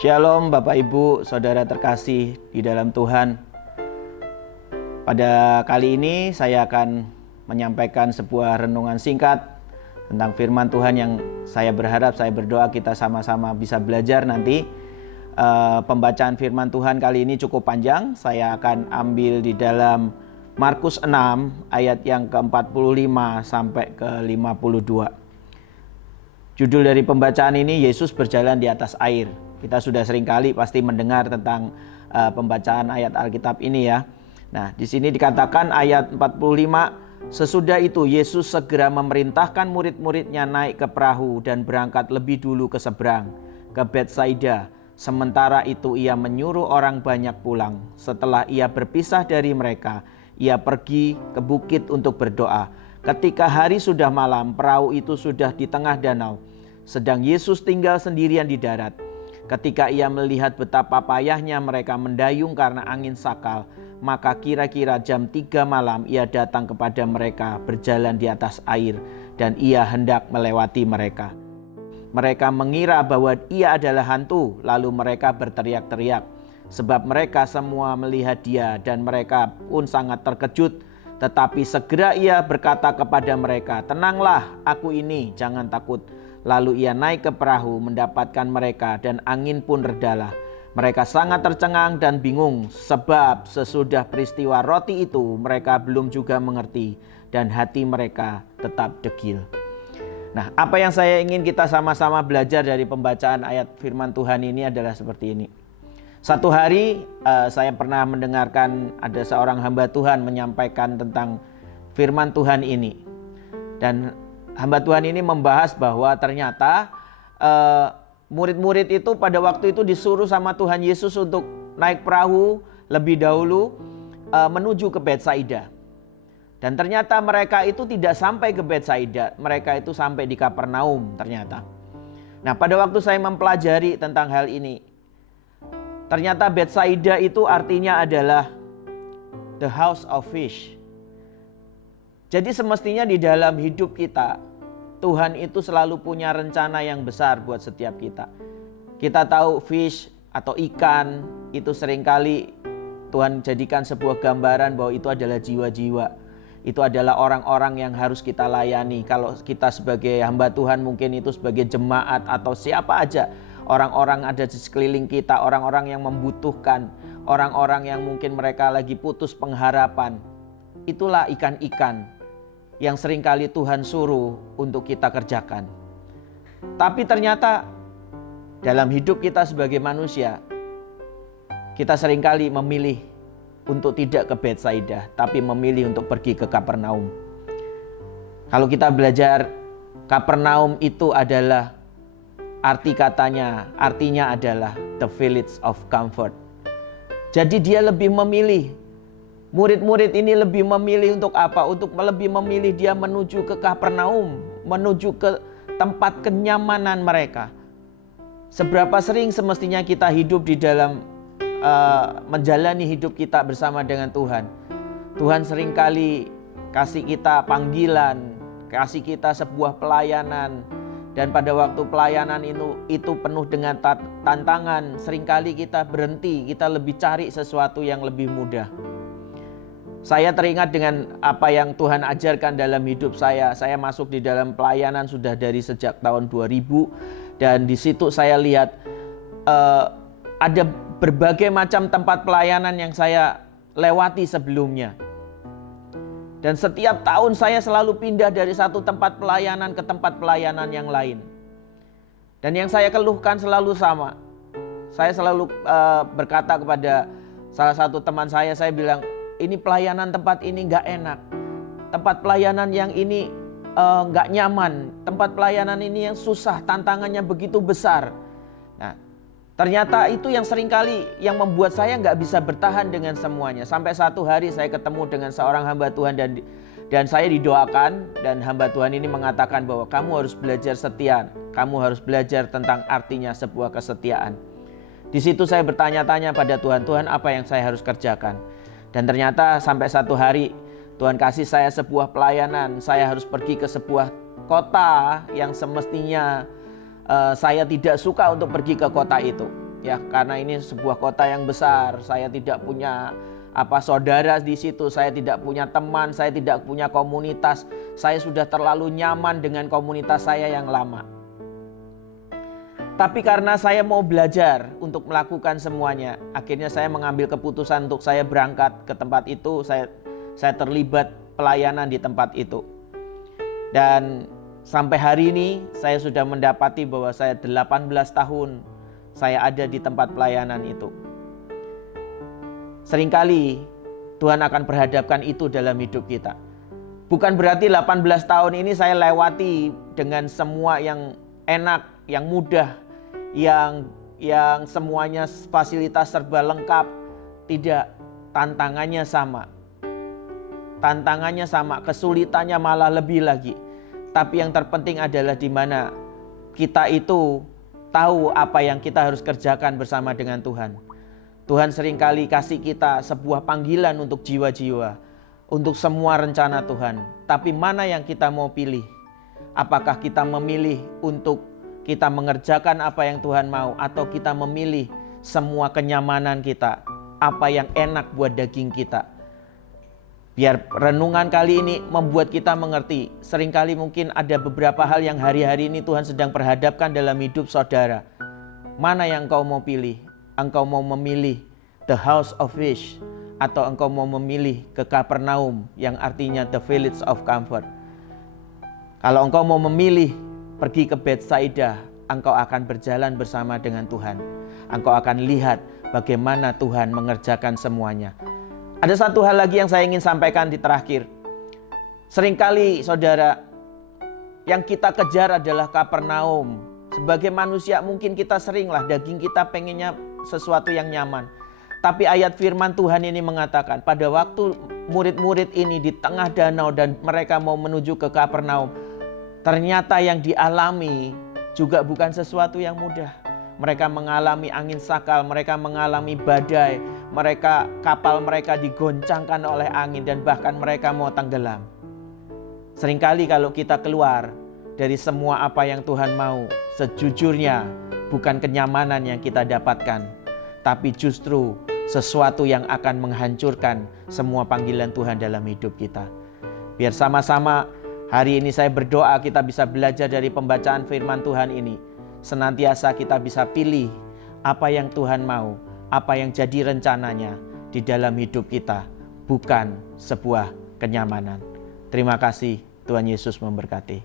Shalom Bapak Ibu, Saudara terkasih di dalam Tuhan. Pada kali ini saya akan menyampaikan sebuah renungan singkat tentang firman Tuhan yang saya berdoa kita sama-sama bisa belajar nanti. Pembacaan firman Tuhan kali ini cukup panjang. Saya akan ambil di dalam Markus 6 ayat yang ke-45 sampai ke-52. Judul dari pembacaan ini, Yesus berjalan di atas air. Kita sudah sering kali pasti mendengar tentang pembacaan ayat Alkitab ini ya. Nah, di sini dikatakan ayat 45, sesudah itu Yesus segera memerintahkan murid-muridnya naik ke perahu dan berangkat lebih dulu ke seberang, ke Betsaida. Sementara itu ia menyuruh orang banyak pulang. Setelah ia berpisah dari mereka, ia pergi ke bukit untuk berdoa. Ketika hari sudah malam, perahu itu sudah di tengah danau, sedang Yesus tinggal sendirian di darat. Ketika ia melihat betapa payahnya mereka mendayung karena angin sakal, maka kira-kira jam 3 malam ia datang kepada mereka berjalan di atas air, dan ia hendak melewati mereka. Mereka mengira bahwa ia adalah hantu, lalu mereka berteriak-teriak, sebab mereka semua melihat dia dan mereka pun sangat terkejut. Tetapi segera ia berkata kepada mereka, "Tenanglah, aku ini, jangan takut." Lalu ia naik ke perahu mendapatkan mereka dan angin pun redalah. Mereka sangat tercengang dan bingung sebab sesudah peristiwa roti itu mereka belum juga mengerti dan hati mereka tetap degil. Nah, apa yang saya ingin kita sama-sama belajar dari pembacaan ayat firman Tuhan ini adalah seperti ini. Satu hari saya pernah mendengarkan ada seorang hamba Tuhan menyampaikan tentang firman Tuhan ini. Dan hamba Tuhan ini membahas bahwa ternyata murid-murid itu pada waktu itu disuruh sama Tuhan Yesus untuk naik perahu lebih dahulu menuju ke Betsaida. Dan ternyata mereka itu tidak sampai ke Betsaida, mereka itu sampai di Kapernaum ternyata. Nah, pada waktu saya mempelajari tentang hal ini, ternyata Betsaida itu artinya adalah the house of fish. Jadi semestinya di dalam hidup kita, Tuhan itu selalu punya rencana yang besar buat setiap kita. Kita tahu fish atau ikan itu seringkali Tuhan jadikan sebuah gambaran bahwa itu adalah jiwa-jiwa. Itu adalah orang-orang yang harus kita layani. Kalau kita sebagai hamba Tuhan mungkin itu sebagai jemaat atau siapa aja. Orang-orang ada di sekeliling kita, orang-orang yang membutuhkan, orang-orang yang mungkin mereka lagi putus pengharapan. Itulah ikan-ikan yang seringkali Tuhan suruh untuk kita kerjakan. Tapi ternyata dalam hidup kita sebagai manusia, kita seringkali memilih untuk tidak ke Betsaida, tapi memilih untuk pergi ke Kapernaum. Kalau kita belajar, Kapernaum itu adalah artinya adalah the village of comfort. Jadi dia lebih memilih, murid-murid ini lebih memilih untuk apa? Untuk lebih memilih dia menuju ke Kapernaum, menuju ke tempat kenyamanan mereka. Seberapa sering semestinya kita hidup di dalam menjalani hidup kita bersama dengan Tuhan. Tuhan seringkali kasih kita panggilan, kasih kita sebuah pelayanan. Dan pada waktu pelayanan itu penuh dengan tantangan, seringkali kita berhenti, kita lebih cari sesuatu yang lebih mudah. Saya teringat dengan apa yang Tuhan ajarkan dalam hidup saya. Saya masuk di dalam pelayanan sudah dari sejak tahun 2000. Dan di situ saya lihat ada berbagai macam tempat pelayanan yang saya lewati sebelumnya. Dan setiap tahun saya selalu pindah dari satu tempat pelayanan ke tempat pelayanan yang lain. Dan yang saya keluhkan selalu sama. Saya selalu berkata kepada salah satu teman saya bilang, ini pelayanan tempat ini gak enak. Tempat pelayanan yang ini gak nyaman. Tempat pelayanan ini yang susah, tantangannya begitu besar. Nah, ternyata itu yang seringkali yang membuat saya gak bisa bertahan dengan semuanya. Sampai satu hari saya ketemu dengan seorang hamba Tuhan dan saya didoakan. Dan hamba Tuhan ini mengatakan bahwa kamu harus belajar setia. Kamu harus belajar tentang artinya sebuah kesetiaan. Di situ saya bertanya-tanya pada Tuhan, Tuhan apa yang saya harus kerjakan? Dan ternyata sampai satu hari Tuhan kasih saya sebuah pelayanan. Saya harus pergi ke sebuah kota yang semestinya saya tidak suka untuk pergi ke kota itu. ya, karena ini sebuah kota yang besar, saya tidak punya saudara di situ, saya tidak punya teman, saya tidak punya komunitas, saya sudah terlalu nyaman dengan komunitas saya yang lama. Tapi karena saya mau belajar untuk melakukan semuanya, akhirnya saya mengambil keputusan untuk saya berangkat ke tempat itu, saya terlibat pelayanan di tempat itu. Dan sampai hari ini saya sudah mendapati bahwa saya 18 tahun saya ada di tempat pelayanan itu. Seringkali Tuhan akan perhadapkan itu dalam hidup kita. Bukan berarti 18 tahun ini saya lewati dengan semua yang enak, yang mudah, yang semuanya fasilitas serba lengkap. Tidak, tantangannya sama. Tantangannya sama, kesulitannya malah lebih lagi. Tapi yang terpenting adalah di mana kita itu tahu apa yang kita harus kerjakan bersama dengan Tuhan. Tuhan seringkali kasih kita sebuah panggilan untuk jiwa-jiwa, untuk semua rencana Tuhan. Tapi mana yang kita mau pilih? Apakah kita memilih untuk kita mengerjakan apa yang Tuhan mau, atau kita memilih semua kenyamanan kita, apa yang enak buat daging kita? Biar renungan kali ini membuat kita mengerti, seringkali mungkin ada beberapa hal yang hari-hari ini Tuhan sedang perhadapkan dalam hidup saudara. Mana yang engkau mau pilih? Engkau mau memilih the house of fish, atau engkau mau memilih ke Kapernaum yang artinya the village of comfort? Kalau engkau mau memilih pergi ke Betsaida, engkau akan berjalan bersama dengan Tuhan. Engkau akan lihat bagaimana Tuhan mengerjakan semuanya. Ada satu hal lagi yang saya ingin sampaikan di terakhir. Seringkali saudara, yang kita kejar adalah Kapernaum. Sebagai manusia mungkin kita seringlah, daging kita pengennya sesuatu yang nyaman. Tapi ayat firman Tuhan ini mengatakan, pada waktu murid-murid ini di tengah danau dan mereka mau menuju ke Kapernaum, ternyata yang dialami juga bukan sesuatu yang mudah. Mereka mengalami angin sakal, mereka mengalami badai, kapal mereka digoncangkan oleh angin, dan bahkan mereka mau tenggelam. Seringkali kalau kita keluar dari semua apa yang Tuhan mau, sejujurnya bukan kenyamanan yang kita dapatkan, tapi justru sesuatu yang akan menghancurkan semua panggilan Tuhan dalam hidup kita. Biar sama-sama hari ini saya berdoa kita bisa belajar dari pembacaan firman Tuhan ini. Senantiasa kita bisa pilih apa yang Tuhan mau, apa yang jadi rencananya di dalam hidup kita, bukan sebuah kenyamanan. Terima kasih, Tuhan Yesus memberkati.